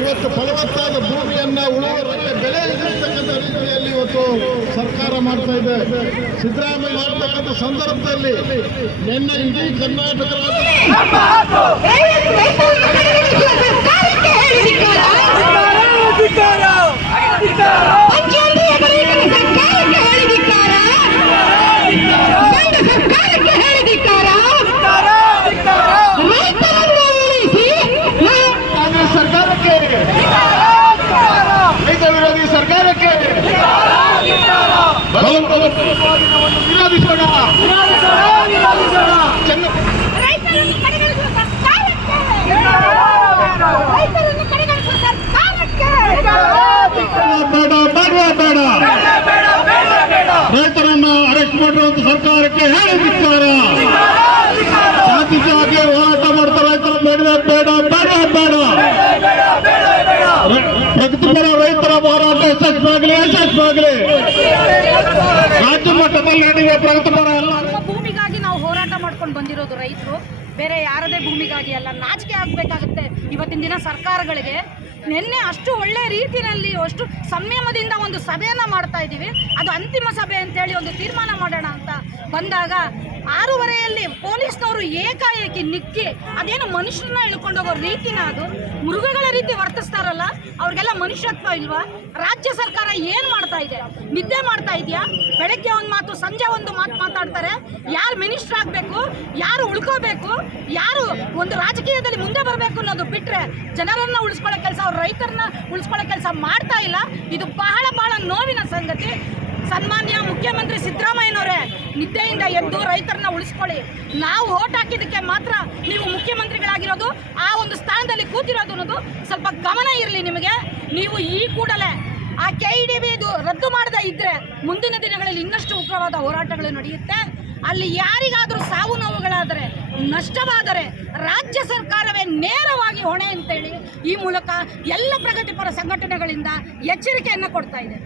ಇವತ್ತು ಫಲವತ್ತಾದ ಭೂಮಿಯನ್ನ ಉಳುವವರಿಗೆ ಬೆಲೆ ಇರತಕ್ಕಂಥ ರೀತಿಯಲ್ಲಿ ಇವತ್ತು ಸರ್ಕಾರ ಮಾಡ್ತಾ ಇದೆ. ಸಿದ್ದರಾಮಯ್ಯ ಮಾಡ್ತಕ್ಕಂಥ ಸಂದರ್ಭದಲ್ಲಿ ನಿನ್ನೆ ಇಡೀ ಕರ್ನಾಟಕ ಸರ್ಕಾರಕ್ಕೆ ವಿರೋಧಿಸೋಣ. ರೈತರನ್ನ ಅರೆಸ್ಟ್ ಮಾಡಿರುವಂತ ಸರ್ಕಾರಕ್ಕೆ ಹೇಳಿದ್ದಾರೆ. ಜಾತಿ ಹೋರಾಟ ಮಾಡ್ತಾ ರೈತರ ಬೇಡ ಬೇಡ ಬೇಡ ಬೇಡ. ಪ್ರಗತಿಪರ ರೈತರ ಹೋರಾಟ ಯಶಸ್ವಾಗಲಿ ಯಶಸ್ವಾಗಲಿ. ರಾಜ್ಯ ಮಟ್ಟದಲ್ಲಿ ನಡೆಯುವ ಪ್ರಗತಿಪರ ಎಲ್ಲ ಭೂಮಿಗಾಗಿ ನಾವು ಹೋರಾಟ ಮಾಡ್ಕೊಂಡು ಬಂದಿರೋದು ರೈತರು, ಬೇರೆ ಯಾರದೇ ಭೂಮಿಗಾಗಿ ಅಲ್ಲ. ನಾಚಿಕೆ ಆಗಬೇಕಾಗುತ್ತೆ ಇವತ್ತಿನ ದಿನ ಸರ್ಕಾರಗಳಿಗೆ. ನಿನ್ನೆ ಅಷ್ಟು ಒಳ್ಳೆ ರೀತಿಯಲ್ಲಿ ಅಷ್ಟು ಸಂಯಮದಿಂದ ಒಂದು ಸಭೆಯನ್ನ ಮಾಡ್ತಾ ಇದ್ದೀವಿ. ಅದು ಅಂತಿಮ ಸಭೆ ಅಂತೇಳಿ ಒಂದು ತೀರ್ಮಾನ ಮಾಡೋಣ ಅಂತ ಬಂದಾಗ 6:30 ಪೊಲೀಸ್ನವರು ಏಕಾಏಕಿ ನಿಕ್ಕಿ ಅದೇನು ಮನುಷ್ಯರನ್ನ ಇಳ್ಕೊಂಡೋಗೋ ರೀತಿನ, ಅದು ಮೃಗಗಳ ರೀತಿ ವರ್ತಿಸ್ತಾರಲ್ಲ, ಅವ್ರಿಗೆಲ್ಲ ಮನುಷ್ಯತ್ವ ಇಲ್ವಾ? ರಾಜ್ಯ ಸರ್ಕಾರ ಏನು ಮಾಡ್ತಾ ಇದೆ? ನಿದ್ದೆ ಮಾಡ್ತಾ ಇದೆಯಾ? ಬೆಳಗ್ಗೆ ಒಂದು ಮಾತು ಸಂಜೆ ಒಂದು ಮಾತು ಮಾತಾಡ್ತಾರೆ. ಯಾರು ಮಿನಿಸ್ಟರ್ ಆಗಬೇಕು, ಯಾರು ಉಳ್ಕೋಬೇಕು, ಯಾರು ಒಂದು ರಾಜಕೀಯದಲ್ಲಿ ಮುಂದೆ ಬರಬೇಕು ಅನ್ನೋದು ಬಿಟ್ಟರೆ ಜನರನ್ನ ಉಳಿಸ್ಕೊಳ್ಳೋ ಕೆಲಸ, ಅವ್ರ ರೈತರನ್ನ ಉಳಿಸ್ಕೊಳ್ಳೋ ಕೆಲಸ ಮಾಡ್ತಾ ಇಲ್ಲ. ಇದು ಬಹಳ ಬಹಳ ನೋವಿನ ಸಂಗತಿ. ಸನ್ಮಾನ್ಯ ಮುಖ್ಯಮಂತ್ರಿ ಸಿದ್ದರಾಮಯ್ಯನವರೇ, ನಿದ್ದೆಯಿಂದ ಎದ್ದು ರೈತರನ್ನ ಉಳಿಸ್ಕೊಳ್ಳಿ. ನಾವು ಓಟ್ ಹಾಕಿದ್ದಕ್ಕೆ ಮಾತ್ರ ನೀವು ಮುಖ್ಯಮಂತ್ರಿಗಳಾಗಿರೋದು, ಆ ಒಂದು ಸ್ಥಾನದಲ್ಲಿ ಕೂತಿರೋದು ಅನ್ನೋದು ಸ್ವಲ್ಪ ಗಮನ ಇರಲಿ ನಿಮಗೆ. ನೀವು ಈ ಕೂಡಲೇ ಆ KEDB ರದ್ದು ಮಾಡದೇ ಇದ್ರೆ ಮುಂದಿನ ದಿನಗಳಲ್ಲಿ ಇನ್ನಷ್ಟು ಉಗ್ರವಾದ ಹೋರಾಟಗಳು ನಡೆಯುತ್ತೆ. ಅಲ್ಲಿ ಯಾರಿಗಾದರೂ ಸಾವು ನೋವುಗಳಾದರೆ, ನಷ್ಟವಾದರೆ ರಾಜ್ಯ ಸರ್ಕಾರವೇ ನೇರವಾಗಿ ಹೊಣೆ ಅಂತೇಳಿ ಈ ಮೂಲಕ ಎಲ್ಲ ಪ್ರಗತಿಪರ ಸಂಘಟನೆಗಳಿಂದ ಎಚ್ಚರಿಕೆಯನ್ನು ಕೊಡ್ತಾ ಇದೆ.